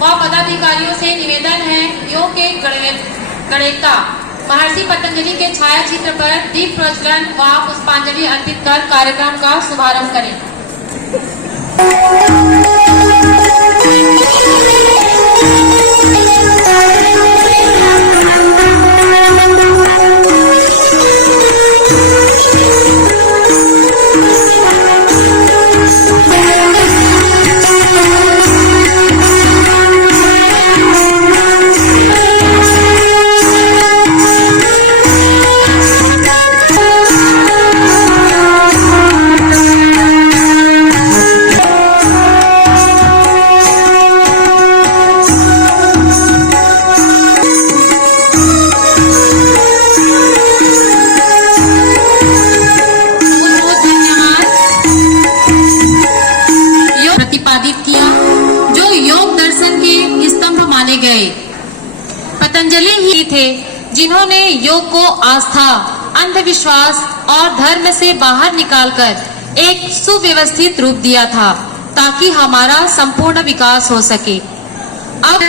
व पदाधिकारियों से निवेदन है योग के गणेता महर्षि पतंजलि के छाया चित्र पर दीप प्रज्वलन व पुष्पांजलि अर्पित कर कार्यक्रम का शुभारंभ करें। गए पतंजलि ही थे जिन्होंने योग को आस्था, अंधविश्वास और धर्म से बाहर निकालकर एक सुव्यवस्थित रूप दिया था ताकि हमारा संपूर्ण विकास हो सके। अब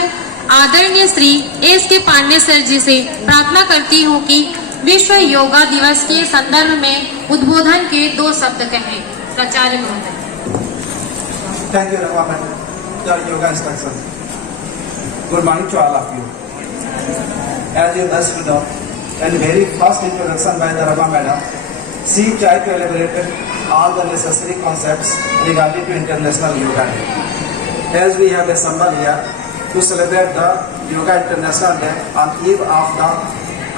आदरणीय श्री एस के पांडे सर जी से प्रार्थना करती हूँ कि विश्व योगा दिवस के संदर्भ में उद्बोधन के 2 शब्द कहें। प्राचार्य महोदय। Thank you Rama madam, the yoga instruction. Good morning to all of you. As you must know, in very first introduction by the Rama Madam, she tried to elaborate all the necessary concepts regarding to International Yoga Day. As we have assembled here to celebrate the Yoga International Day on eve of the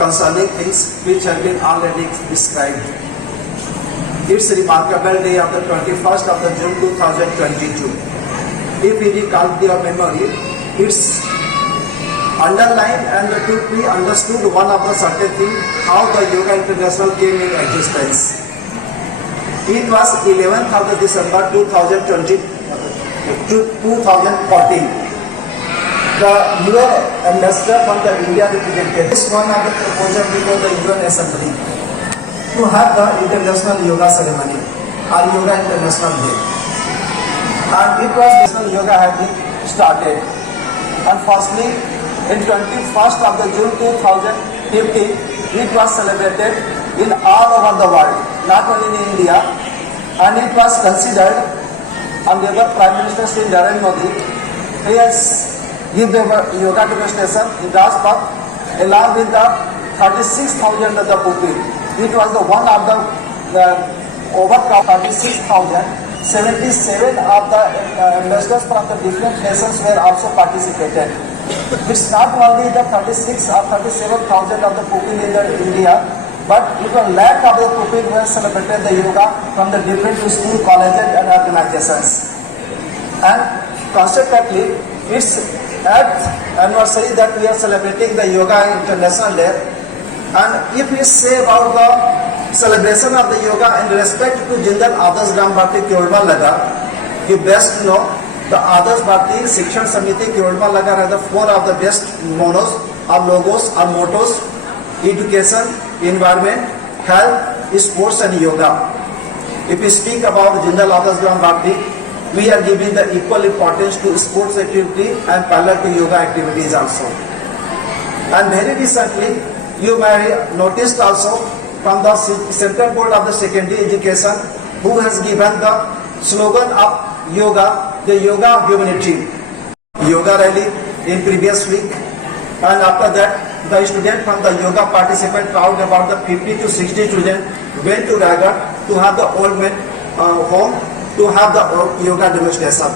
concerning things which have been already described. It's a remarkable day of the 21st of the June 2022. If we recall your memory, it's underlined and to be understood one of the certain thing how the Yoga International came in existence. It was 11th of the December 2020 to 2014. The UN ambassador from the India representative is one of the proposal before the UN Assembly to have the International Yoga Ceremony or Yoga International Day. And it was International Yoga had been started. Unfortunately, in 21st of the June 2015, it was celebrated in all over the world, not only in India, and it was considered under the Prime Minister Sri Narendra Modi. He has given the yoga demonstration in Rajpath along with the 36,000 of the pupil. It was the one of the overcrowd 36,000. 77 of the ambassadors from the different nations were also participated. It's not only the 36 or 37,000 of the pupil in India, but even lakh of the pupil were celebrated the yoga from the different school, colleges and organizations. And consequently, it's at anniversary that we are celebrating the Yoga International Day. And if we say about the celebration of the yoga in respect to Jindal Adarsh Gram Bharti Kyoldma Laga, you best know the Adarsh Bharti Shikshan Samiti Kyoldma Laga has the 4 of the best monos or logos or mottos: education, environment, health, sports and yoga. If we speak about Jindal Adarsh Gram Bharti, we are giving the equal importance to sports activity and parallel to yoga activities also. And very recently, you may noticed also from the Central Board of the Secondary Education, who has given the slogan of yoga, the yoga of humanity. Yoga rally in previous week, and after that, the student from the yoga participant crowd, about the 50 to 60 students, went to Raigad to have the old men home to have the yoga demonstration.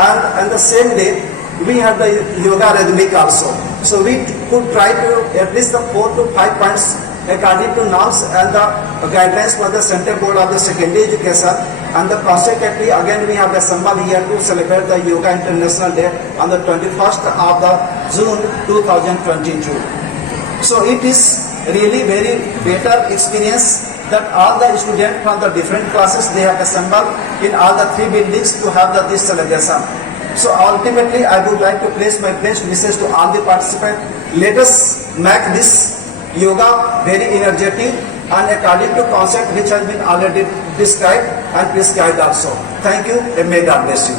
And on the same day, we had the yoga rhythmic also. So we could try to at least the 4 to 5 points according to norms and the guidelines for the Central Board of the Secondary Education. And the consequently again we have assembled here to celebrate the Yoga International Day on the 21st of the June 2022. So it is really very better experience that all the students from the different classes, they have assembled in all the 3 buildings to have this celebration. So ultimately, I would like to place my best wishes to all the participants. Let us make this yoga very energetic and according to concept which has been already described and prescribed also. Thank you and may God bless you.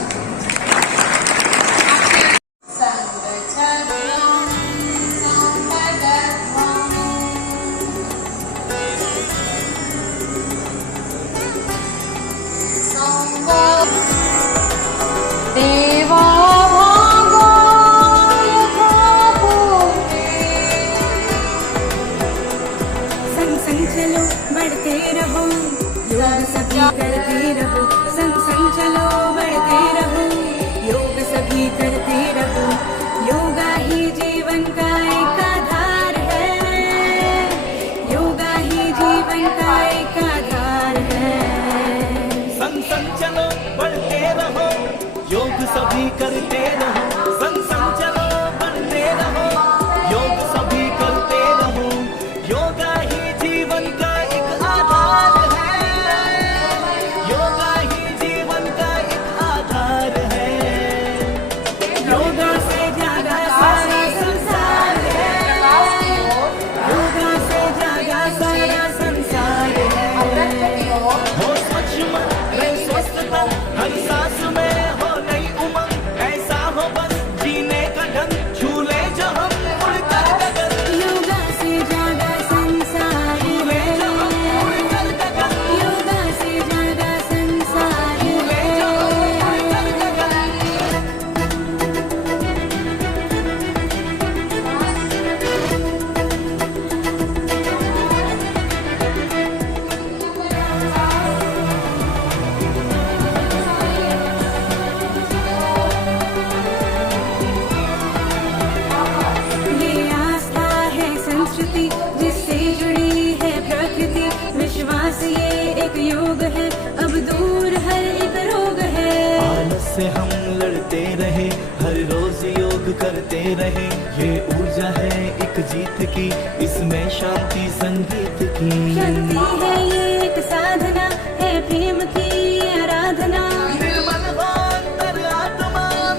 करते रहे। ये ऊर्जा है एक जीत की, इसमें शांति संगीत की। शक्ति है ये एक साधना है, प्रेम की आराधना।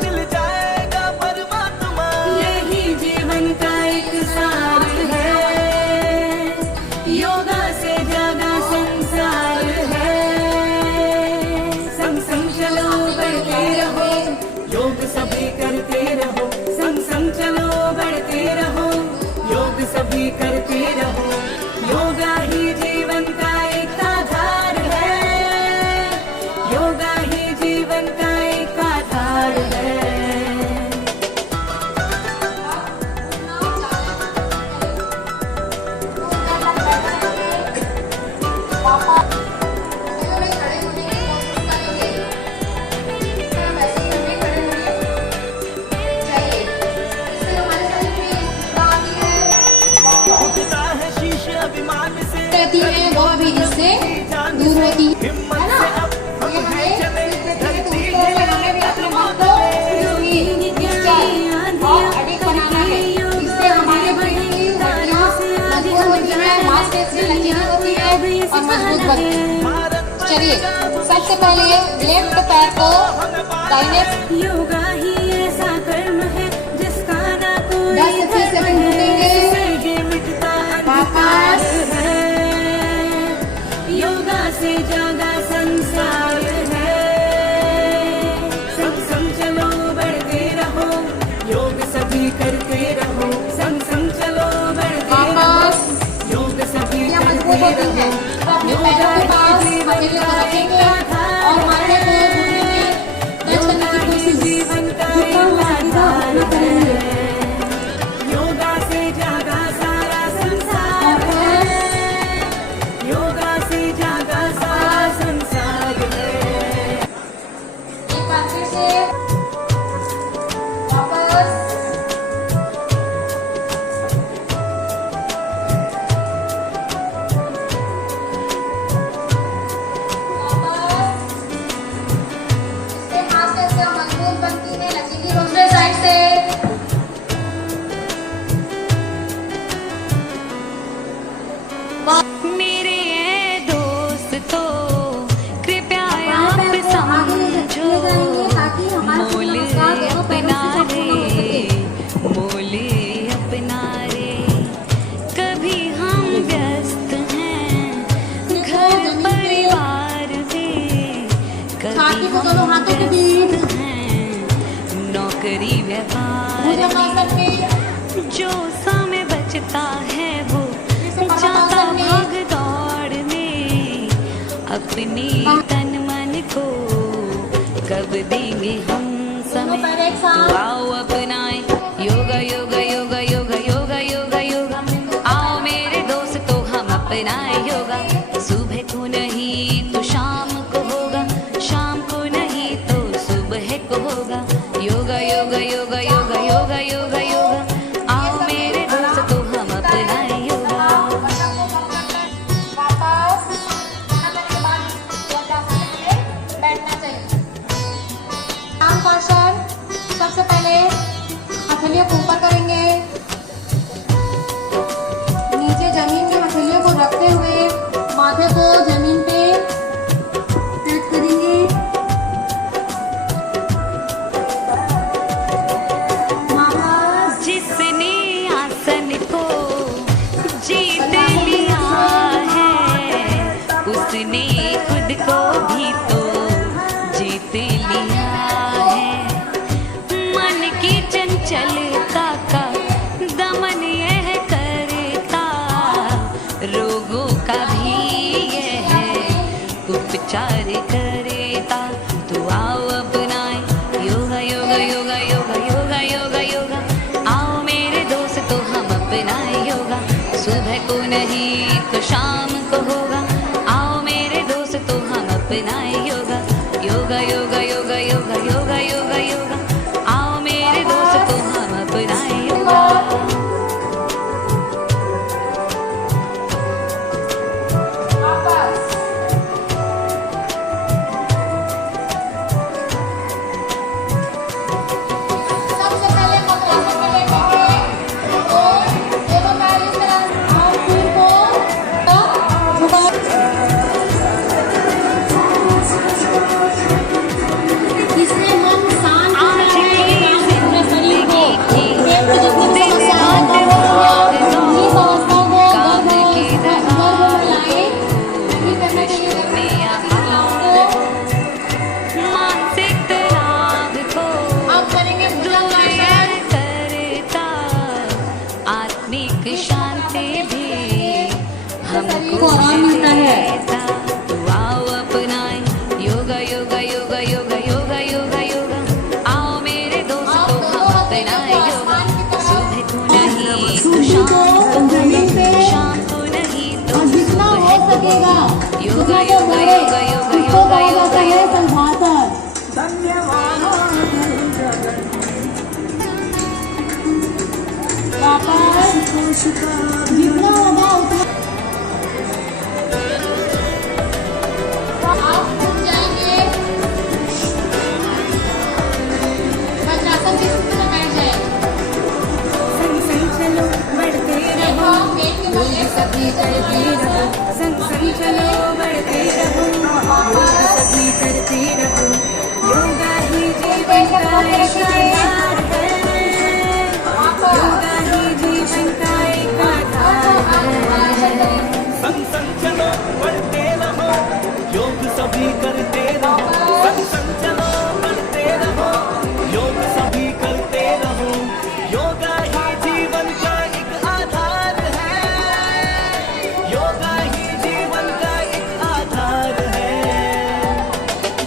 मिल जाएगा परमात्मा। यही जीवन का एक सार है, योगा से जागा संसार है। संग संग चलो बढ़ते रहो, योग सभी करते रहो। संग संग चलो बढ़ते रहो, योग सभी करते रहो। योगा ही जीवन का एक आधार है, योगा ही जीवन का एक आधार है। उठता है शीशे अभिमान से, रहती है वो भी इससे दूर होती है हिम्मत ना। से अब हम ये भी है चले धरती तो हमें भी अपने मन को और अधिक बनाना है। इससे हमारे बॉडी की हड्डियां मजबूत होती है, मांसपेशियां लचीली होती है और मजबूत बनती है। चलिए सबसे पहले लेफ्ट पैर को दाहिने योगा ही ऐसा कर्म है जिसका ना कोई 10 से 20 सेकंड रुकेंगे। ये मिटता अंधकार है, योगा से जागा संसार है। संग संग चलो बढ़ते रहो, योग सभी करते रहो। संग संग चलो बढ़ते वापस रहो, योग सभी ये मजबूत होती है। तो अपने पैरों के पास हथेली को रखेंगे और माथे को घुटने में टच करने की कोशिश जीवन का जितना हो सकेगा उतना करेंगे। योगा से जागा सारा संसार है, योगा से जागा सारा संसार है। एक बार फिर से वापस इससे मांसपेशियां मजबूत बनती है, लचीली दूसरे साइड से। मेरे दोस्तों कृपया आप समझो, मोल अपना रे, मोल अपना रे। कभी हम व्यस्त हैं घर परिवार में, छाती कभी को दोनों हम हाथों के बीच व्यस्त हैं नौकरी व्यापार भुजंगासन में। में जो समय बचता है वो जाता भाग दौड़ में, अपने तन मन को कब देंगे हम दोनों पैर समय। एक साथ आओ अपनाएं योगा योगा योगा योगा योगा योगा योगा। आओ मेरे दोस्तों हम अपनाएं योगा। सुबह को नहीं तो शाम को होगा, शाम को नहीं तो सुबह को होगा। योगा योगा योगा योगा योगा योगा योगा। आओ मेरे दोस्तों हम अपनाएं योगा। वापस खाने के बाद बैठना चाहिए। काम कौशल सबसे पहले हथेलियों को ऊपर करेंगे, नीचे जमीन में हथेलियों को रखते हुए माथे को जमीन पे टच करेंगे। वापस जिसने आसन को जीत लिया है, उसने खुद को भी तो जीत लिया है। मन की चंचलता को को आराम मिलता है। देता, तो आओ अपनाए योगा योगा योगा योगा योगा योगा योगा। आओ मेरे दोस्तों हम अपनाए योगा। सुबह को नहीं तो शाम को, शाम को नहीं तो और जितना हो सकेगा योगा योगा योगा योगा योगा योगा योगा। संभाकर जितना होगा उतना आप उठ जाएंगे। वज्रासन की स्थिति में बैठ जाए। संग संग चलो बढ़ते रहो, पेट के बल योग सभी करते रहो। संग संग चलो बढ़ते रहो, योग सभी करते रहो। योगा ही जीवन का एक आधार है, योगा ही जीवन का एक आधार है। संग संग चलो बढ़ते रहो, योग सभी करते रहो। संग संग चलो बढ़ते रहो, योग सभी करते रहो। योगा ही जीवन का एक आधार है, योगा ही जीवन का एक आधार है।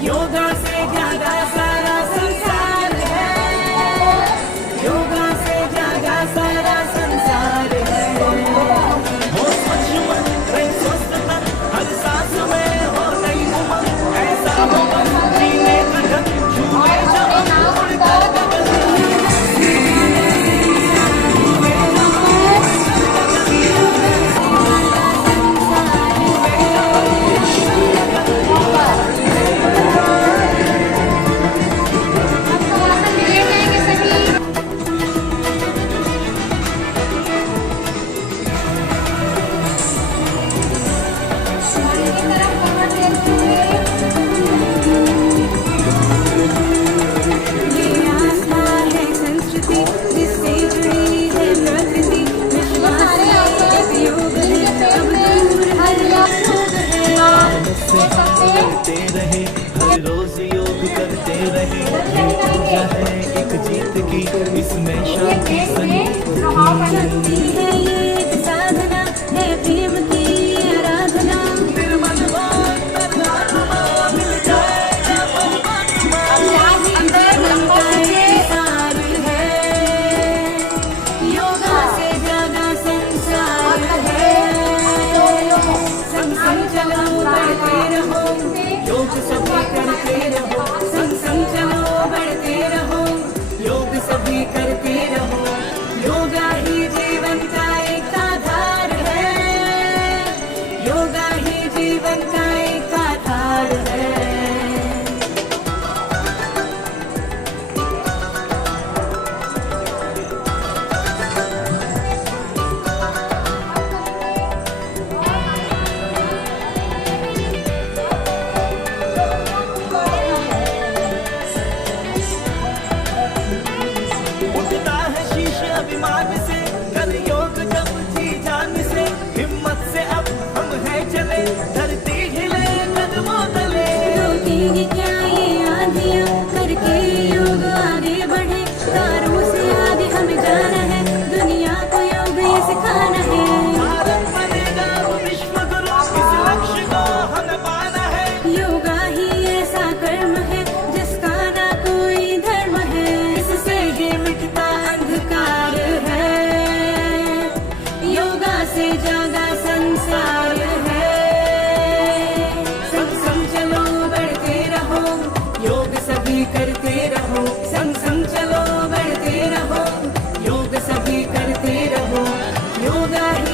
योगा से ज्यादा सारा संसार है, योगा से ज्यादा सारा संसार है। हो स्वच्छ मन, रहे स्वस्थ तन, हर सांस में हो नई उमंग। ऐसा हो मन, जीने का ढंग, छूए जहां, उड़कर गगन। ये आस्था है संस्कृति, जिससे जुड़ी है प्रकृति। विश्वास है एक योग है, अब दूर हर योग है। करते रहे, हर रोज योग करते रहे। ये ऊर्जा है एक जीत की, इसमें शांति शक्ति है ये एक साधना, है प्रेम की आराधना। जीवन का एक सार है, योगा से ज्यादा संसार है। संग संग चलो बढ़ते रहो, योग सभी करते रहो। संग संग चलो बढ़ते रहो, योग सभी करते रहो। योगा ही जीवन का एक आधार है, योगा ही जीवन का एक आधार है। उठता है शीश अभिमान से, कर योग जब जी जान से। हिम्मत से अब हम हैं चले, धरती हिले कदमों तले। रोकेंगे क्या ये आंधियाँ, करके योग आगे बढ़े। तारों से आगे हमें जाना है, दुनिया को योग ये सिखाना है। भारत बनेगा विश्व गुरु, इस लक्ष्य को हमें पाना है। योगा ही ऐसा कर्म है, जिसका ना कोई धर्म है। इससे ही मिटता अंधकार है, योगा से ज्यादा संसार है। संग संग चलो बढ़ते रहो, योग सभी करते रहो। संग संग चलो बढ़ते रहो, योग सभी करते रहो। योगा ही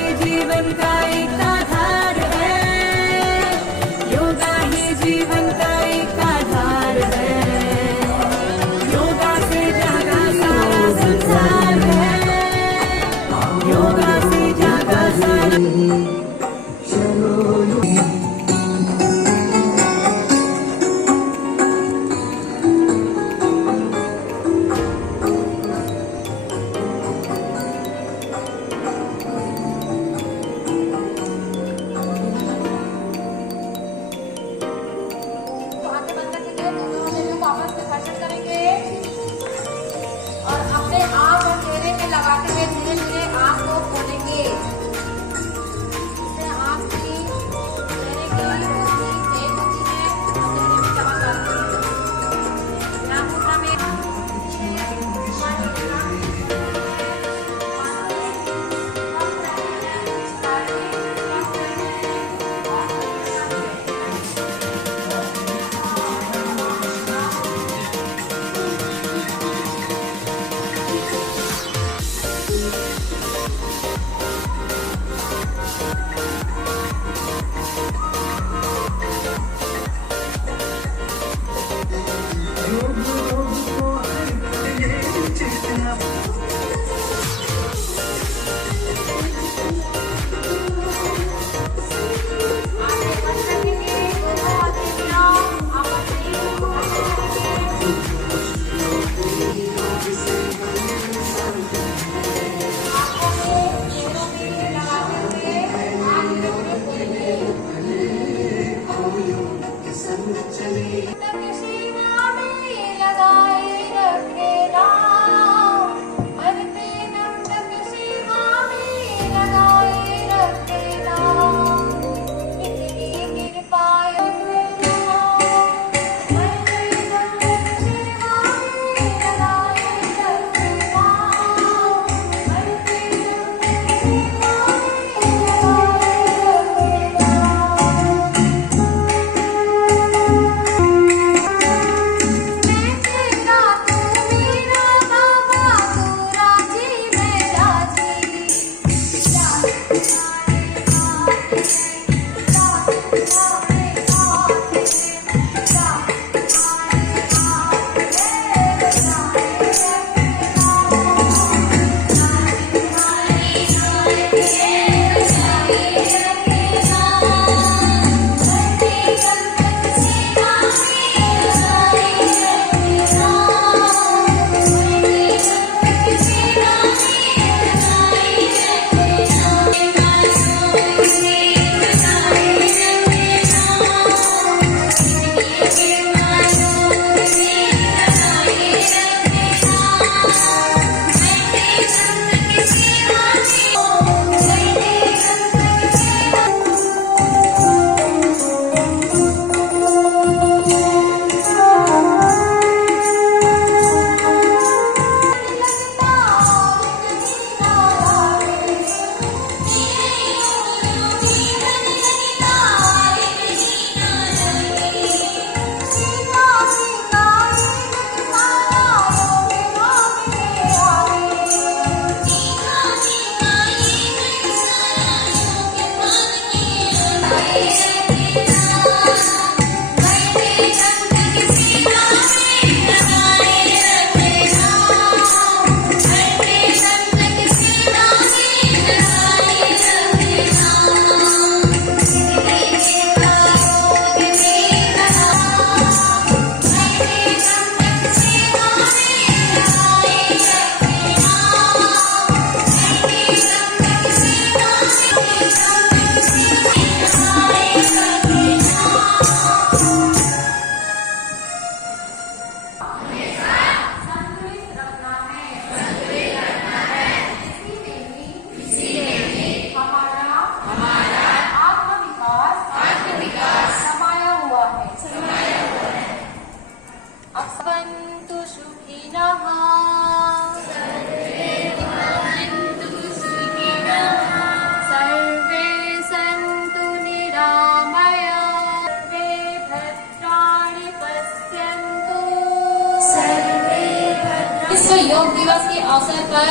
विश्व योग दिवस के अवसर पर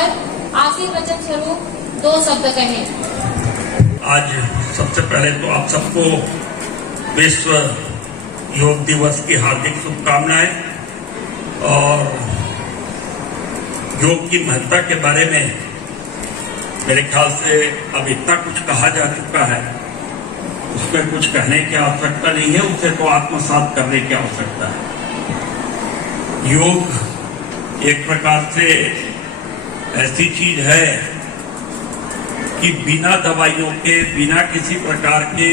आशीर्वचन स्वरूप 2 शब्द कहें। आज सबसे पहले तो आप सबको विश्व योग दिवस की हार्दिक शुभकामनाएं और योग की महत्ता के बारे में मेरे ख्याल से अब इतना कुछ कहा जा चुका है, उसमें कुछ कहने की आवश्यकता नहीं है, उसे तो आत्मसात करने की आवश्यकता है। योग एक प्रकार से ऐसी चीज है कि बिना दवाइयों के, बिना किसी प्रकार के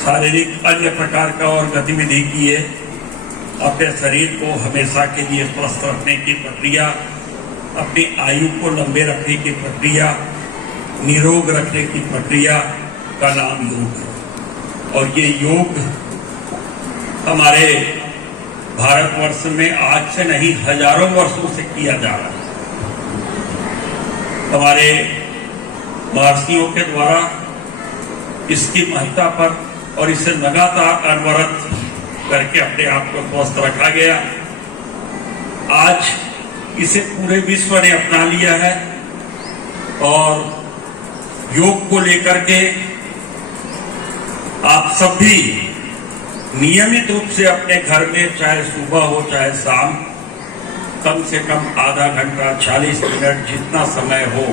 शारीरिक अन्य प्रकार का और गतिविधि किए अपने शरीर को हमेशा के लिए स्वस्थ रखने की प्रक्रिया, अपनी आयु को लंबे रखने की प्रक्रिया, निरोग रखने की प्रक्रिया का नाम योग है। और ये योग हमारे भारतवर्ष में आज से नहीं हजारों वर्षों से किया जा रहा है। हमारे महर्षियों के द्वारा इसकी महत्ता पर और इसे लगातार अनवरत करके अपने आप को स्वस्थ रखा गया। आज इसे पूरे विश्व ने अपना लिया है और योग को लेकर के आप सभी नियमित रूप से अपने घर में, चाहे सुबह हो चाहे शाम, कम से कम आधा घंटा 40 मिनट जितना समय हो,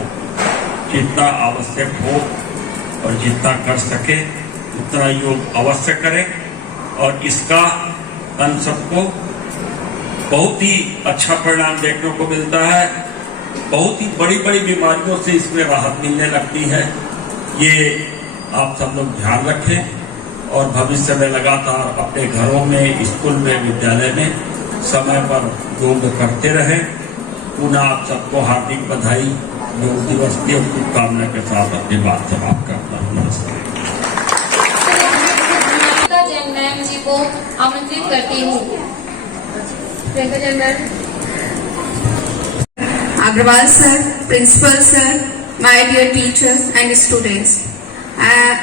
जितना आवश्यक हो और जितना कर सके उतना योग अवश्य करें। और इसका हम सबको बहुत ही अच्छा परिणाम देखने को मिलता है। बहुत ही बड़ी बड़ी बीमारियों से इसमें राहत मिलने लगती है। ये आप सब लोग ध्यान रखें और भविष्य में लगातार अपने घरों में, स्कूल में, विद्यालय में समय पर योग करते रहें। पुनः आप सबको हार्दिक बधाई, योग दिवस की शुभकामना के साथ अपनी बात समाप्त करता हूँ। नमस्कार। जैन मैम जी को आमंत्रित करती हूँ। Priyanka Jain ma'am. Agrawal sir, principal sir, my dear teachers and students.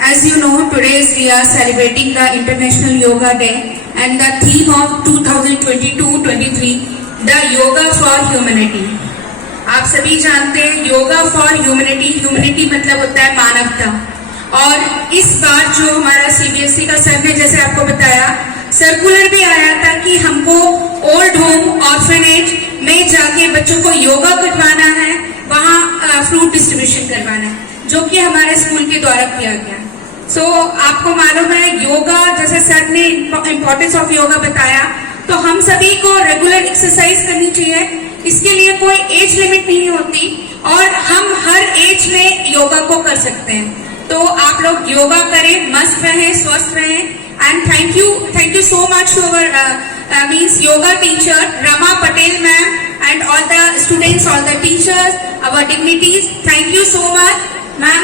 As you know, today we are celebrating the International Yoga Day and the theme of 2022-23, the Yoga for Humanity. आप सभी जानते हैं योगा फॉर ह्यूमैनिटी मतलब होता है मानवता। और इस बार जो हमारा सीबीएसई का सर ने जैसे आपको बताया, सर्कुलर भी आया था कि हमको ओल्ड होम ऑर्फनेज में जाके बच्चों को योगा करवाना है, वहाँ फ्रूट डिस्ट्रीब्यूशन करवाना है, जो कि हमारे स्कूल के द्वारा किया गया। सो आपको मालूम है योगा, जैसे सर ने इम्पोर्टेंस ऑफ योगा बताया, तो हम सभी को रेगुलर एक्सरसाइज करनी चाहिए। इसके लिए कोई एज लिमिट नहीं होती और हम हर एज में योगा को कर सकते हैं। तो आप लोग योगा करें, मस्त रहें, स्वस्थ रहें। And thank you so much to our means yoga teacher Rama Patel ma'am and all the students, all the teachers, our dignities. Thank you so much ma'am,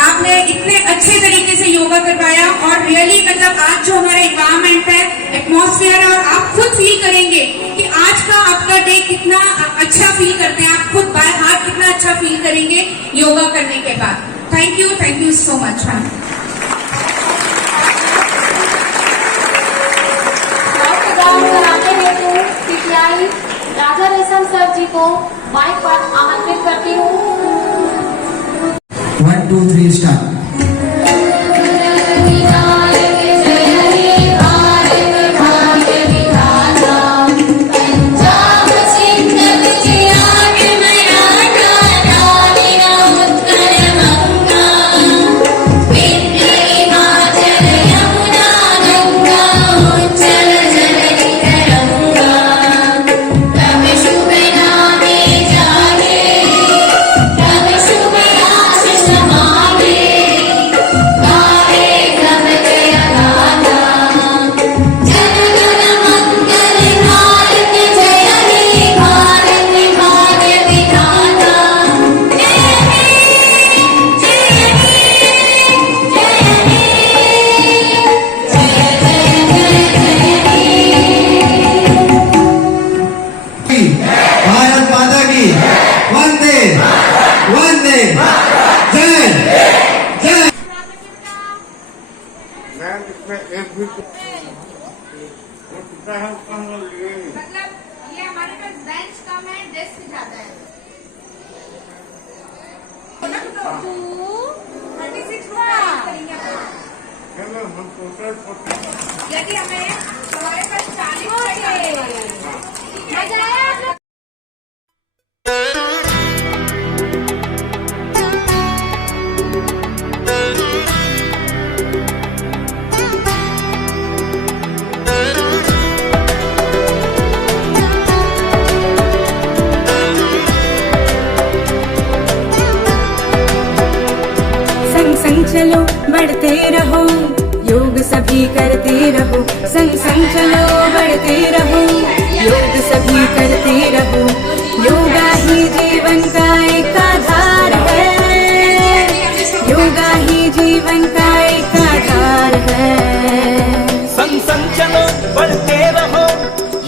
आपने इतने अच्छे तरीके से योगा करवाया और रियली मतलब आज जो हमारा एनवायरमेंट है, एटमॉस्फेयर है, और आप खुद फील करेंगे कि आज का आपका डे कितना अच्छा फील करते हैं। आप खुद बाय हार्ट कितना अच्छा फील करेंगे योगा करने के बाद। Thank you so much ma'am. Raja Resham sir जी को माइक पर आमंत्रित करती हूँ। 1 2 3 स्टार्ट। भारत माता की वंदे वंदे जय जय। मतलब ये हमारे पास बेंच कम है, डेस्क ज्यादा है। 36 यदि हमें हमारे पास 40 मजा आया आप लोग। संग चलो बढ़ते रहो, योग सभी करते रहो। संग चलो बढ़ते रहो, योग सभी करते रहो। योगा ही जीवन का एक आधार है, योगा ही जीवन का एक आधार है। संग चलो बढ़ते रहो,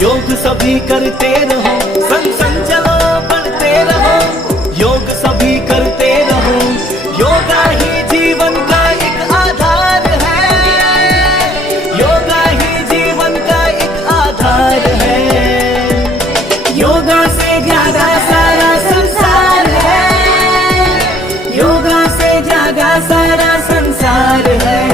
योग सभी करते रहो। संग चलो बढ़ते रहो, योग सभी करते रहो। योगा ही जीवन का एक आधार है, योगा ही जीवन का एक आधार है। योगा से ज्यादा सारा संसार है, योगा से ज्यादा सारा संसार है।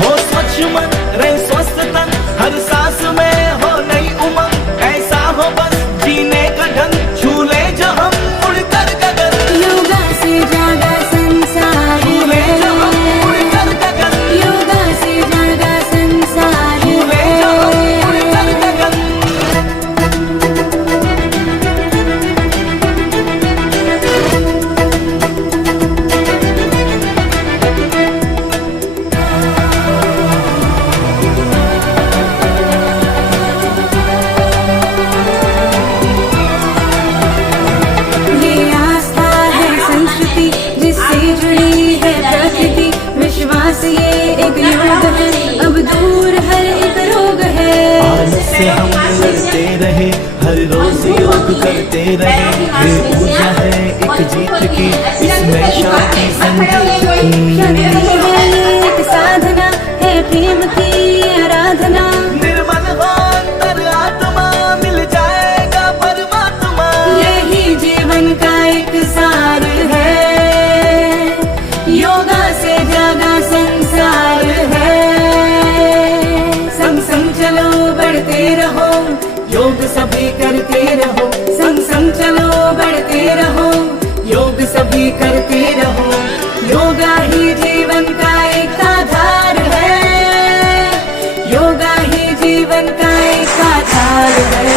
हो स्वच्छ मन, रहे स्वस्थ तन, हर सांस में हो नई उमंग। ऐसा हो बस लगन झूले जो हम उड़कर गगन योगा से जागा संसार झूले जो हम उड़कर गगन योगा से जागा संसार झूले जो हम उड़कर गगन ये आस्था है संस्कृति जिससे जुड़ी है प्रकृति विश्वास ये एक योग है अब दूर हर एक रोग है आज से हम लड़ते रहे हर रोज योग करते रहे ये ऊर्जा है एक जीत की इसमें शांति संगीत की शांति है ये एक साधना है प्रेम की आराधना निर्मल हो अंतरात्मा मिल जाएगा परमात्मा यही जीवन का एक सार है योगा से जागा संसार है संग संग चलो बढ़ते रहो योग सभी करते रहो संग संग चलो बढ़ते रहो योग सभी करते रहो योगा ही जीवन का एक आधार है योगा ही जीवन का एक आधार है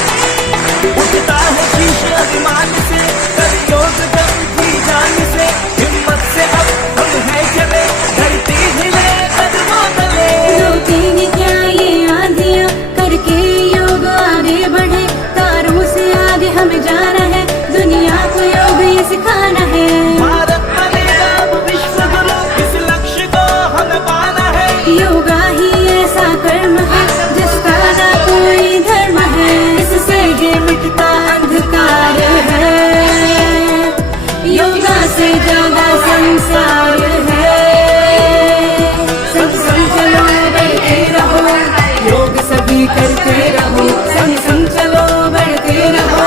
उठता है शीश अभिमान से कर योग जब जी जान से हिम्मत से अब हम है चले धरती हिले कदमों तले रोकेंगे क्या ये आंधियां करके योग आगे बढ़े तारों से आगे हमें जाना है दुनिया को योग ये सिखाना है भारत बनेगा अब विश्व गुरु इस लक्ष्य को हमें पाना है योगा ही ऐसा कर्म है जिसका ना कोई धर्म है इससे ये मिटता अंधकार है योगा से जागा संसार है संग संग चलो बढ़ते रहो योग सभी करते रहो संग संग चलो बढ़ते रहो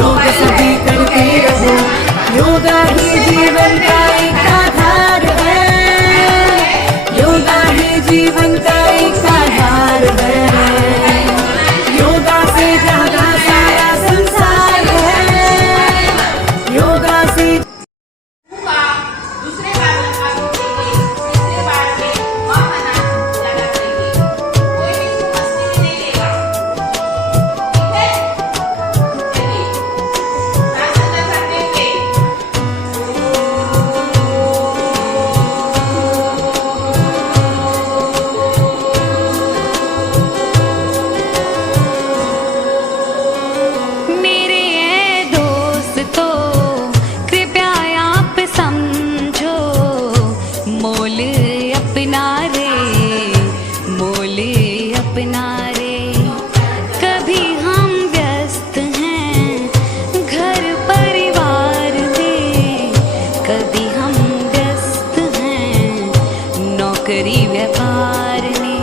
योग सभी करते रहो योगा ही जीवन का एक आधार है योगा ही जीवन का एक आधार है योगा से जागा सारा संसार है योगा से दूसरे बार लगा देंगे तीसरे बार में महाना लगा देंगे कोई भी मस्ती नहीं लेगा ठीक है चलिए प्रार्थना करने के मेरे ये दोस्तों कृपया आप समझो मोल अपना रे मोल अपना रे कभी हम व्यस्त हैं घर परिवार में कभी हम व्यस्त हैं नौकरी व्यापार में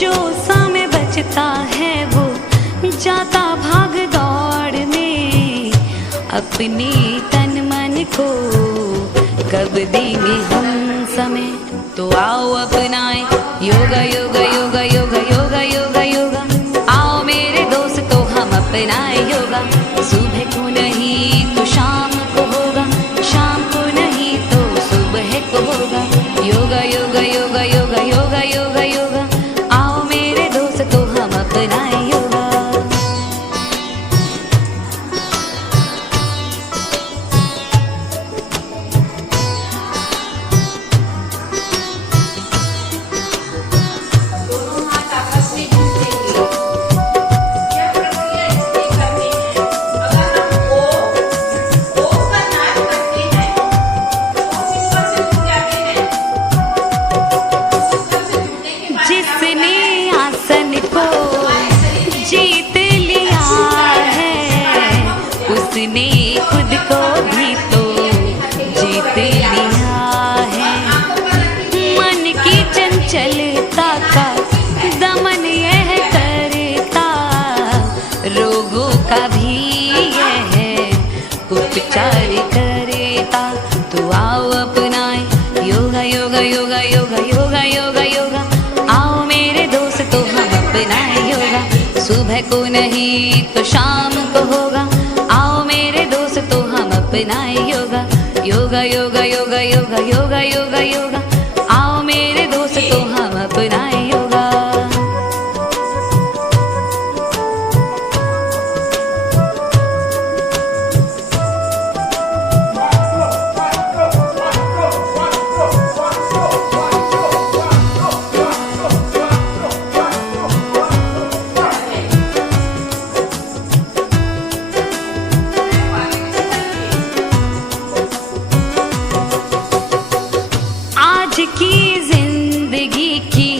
जो समय बचता है वो जाता भाग दौड़ में अपने तन मन को कब देंगे हम समय तो आओ अपनाए योगा योगा योगा योगा योगा योगा योगा आओ मेरे दोस्तों हम अपनाए योगा सुबह को नहीं तो शाम को होगा शाम को नहीं तो सुबह को होगा योगा योगा योगा योगा योगा योगा योगा आओ मेरे दोस्तों हम अपनाए योगा दोनों हाथ आपस में अपनाए योगा। सुबह को नहीं तो शाम को होगा, आओ मेरे दोस्तों हम अपनाए योगा। योगा योगा योगा योगा योगा योगा योगा, आओ मेरे दोस्तों हम अपनाए योगा। आज की जिंदगी की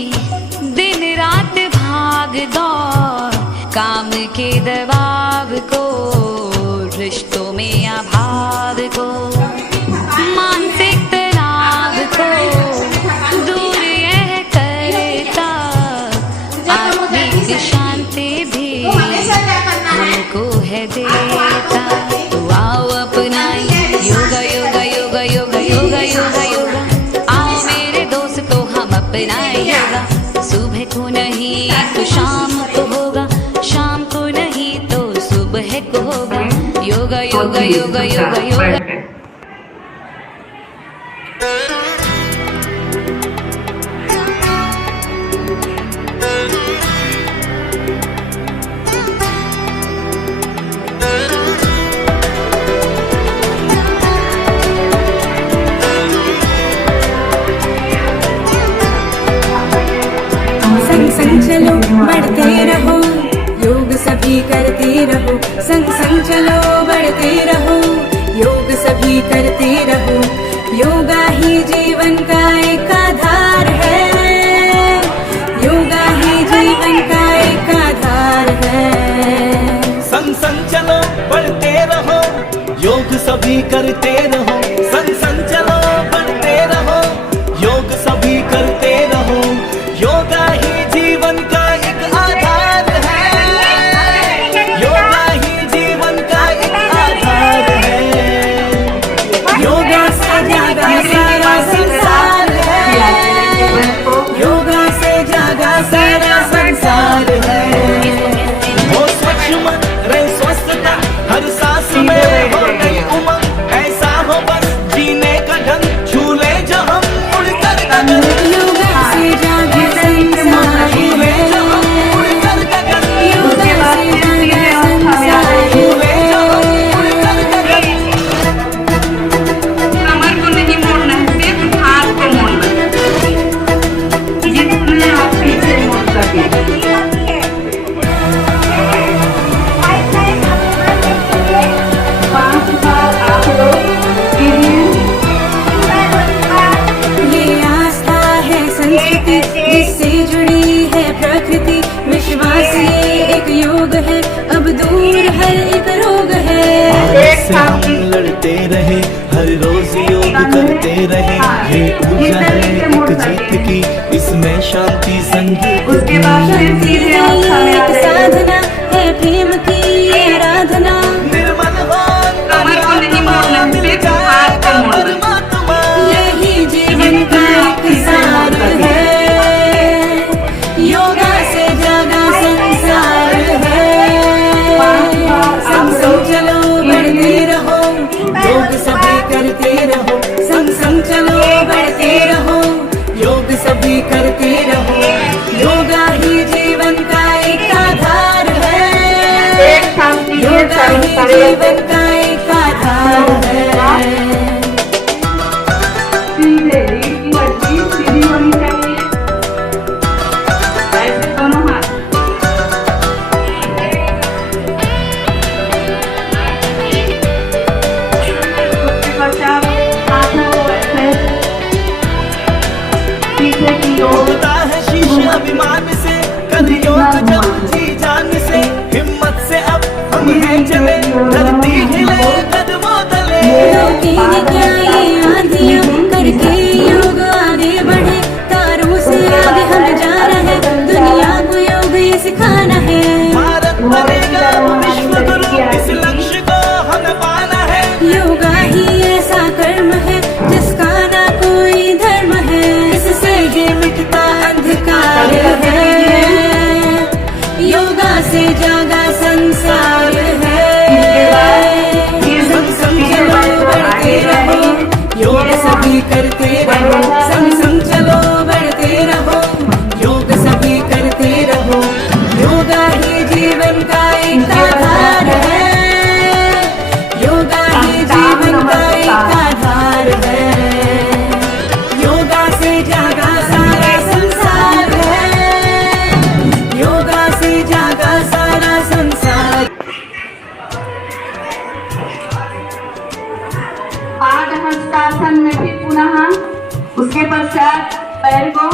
दिन रात भाग दौड़, काम के दबाव को, रिश्तों में अभाव को, मानसिक तनाव को दूर यह करता, आत्मिक शांति भी हमको है देता। तो आओ अपनाइए योगा योगा योगा योगा योगा योगा योगा, आओ मेरे दोस्तों हम अपनाए योगा। सुबह को नहीं तो शाम को होगा, शाम को नहीं तो सुबह को होगा। योगा योगा योगा योगा योगा। संग संग चलो बढ़ते रहो, योग सभी करते रहो। संग संग चलो बढ़ते रहो, योग सभी करते रहो। योगा ही जीवन का एक आधार है, योगा ही जीवन का एक आधार है। संग संग चलो बढ़ते रहो, योग सभी करते रहो। संग संग चलो बढ़ते रहो, योग सभी करते रहो। योगा ही जीवन का एक आधार है, योगा ही जीवन का एक आधार है। योगा से जागा सारा संसार है, योगा से जागा सारा संसार है। हो स्वच्छ मन रहे स्वस्थता, हर सांस में हो नई उमंग। ऐसा हो बस जीने का ढंग, झूले जो हम उड़कर गगन। योगा से जागे संसार झूले जो हम उड़कर गगन, योगा से जागे संसार झूले जो हम उड़कर गगन। कमर को नहीं मोड़ना है, सिर्फ हाथ को मोड़ना है, जिसमें आप पीछे मोड़ सके। ये आस्था है संस्कृति, जिससे जुड़ी है प्रकृति। विश्वास ये एक योग है, अब दूर हर एक रोग है। से हम लड़ते रहे, हर रोज योग करते रहे। ये ऊर्जा है एक जीत की, इसमें शांति संगीत की। शांति एक साधना है, प्रेम की आराधना। निर्मल हो कमर को नहीं मोड़ना, सिर्फ हाथ को मोड़ना। यही जीवन का एक सार है, योगा से जागा संसार है। संग संग चलो बढ़ते रहो, योग सभी करते रहो। संग संग चलो बढ़ते रहो, योग सभी करते रहो। योगा ही जीवन का एक आधार है, योगा ही जीवन का एक आधार है। सीधे रीढ़ की हड्डी सीधी होनी चाहिए, ऐसे दोनों हाथ। खुद से बचाव, हाथों को ऐसे पीछे की ओर। होता है शीश अभिमान से, कल योग जब जी जान से। हिम्मत से अब हम हैं चले, धरती हिले कदमों तले। रोकेंगे क्या ये आंधियां, करके योग आगे बढ़े। तारों से आगे हम जा रहे, दुनिया को योग ये सिखाना है। भारत बनेगा विश्व गुरु, इस लक्ष्य को हमें पाना है। योगा ही ऐसा कर्म है, जिसका ना कोई धर्म है। इससे ये मिटता अंधकार है, से जागा संसार है संग संग चलो बढ़ते रहो योग सभी करते रहो संग संग चलो बढ़ते रहो योग सभी करते रहो योगा ही जीवन का एक आधार है योगा ही जीवन का एक आधार है योगा से जागा सारा संसार है योगा से जागा सारा संसार आज हस्तासन में फिर पुनः उसके पश्चात पैर को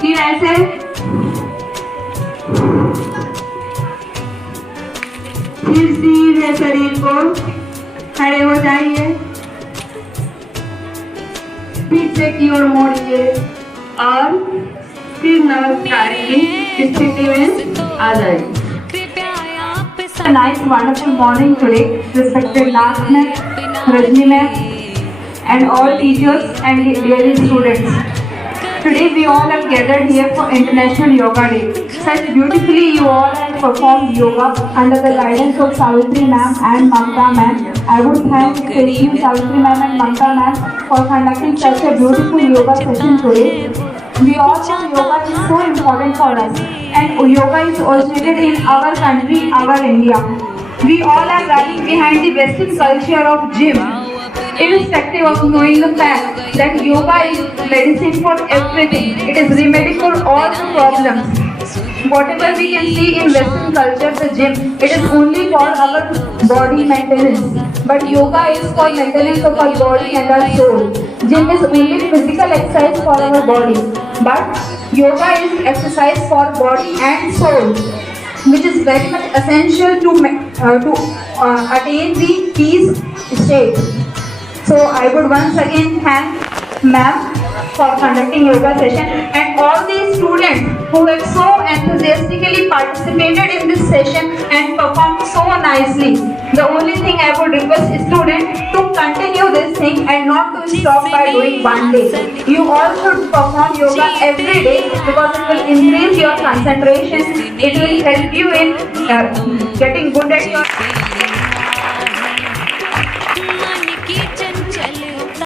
फिर ऐसे फिर सीधे शरीर को खड़े हो जाइए पीछे की ओर मोड़िए और फिर नमस्कार की स्थिति में आ जाइए A nice wonderful morning today, respected Nas ma'am, Rajni ma'am, and all teachers and dear students. Today we all are gathered here for International Yoga Day. Such beautifully you all have performed yoga under the guidance of Savitri ma'am and Mamta ma'am. I would thank you Savitri ma'am and Mamta ma'am for conducting such a beautiful yoga session today. We all know yoga is so important for us, and yoga is originated in our country, our India. We all are rallying behind the Western culture of gym, irrespective of knowing the fact that yoga is medicine for everything. It is remedy for all the problems. Whatever we can see in Western culture, the gym, it is only for our body maintenance. But yoga is for maintenance of our body and our soul. Gym is only physical exercise for our body. But yoga is exercise for body and soul, which is very much essential to attain the peace state. So I would once again thank ma'am for conducting yoga session and all the students who have so enthusiastically participated in this session and performed so nicely. The only thing I would request students to continue this thing and not to stop by doing one day. You all should perform yoga every day because it will increase your concentration. It will help you in getting good at your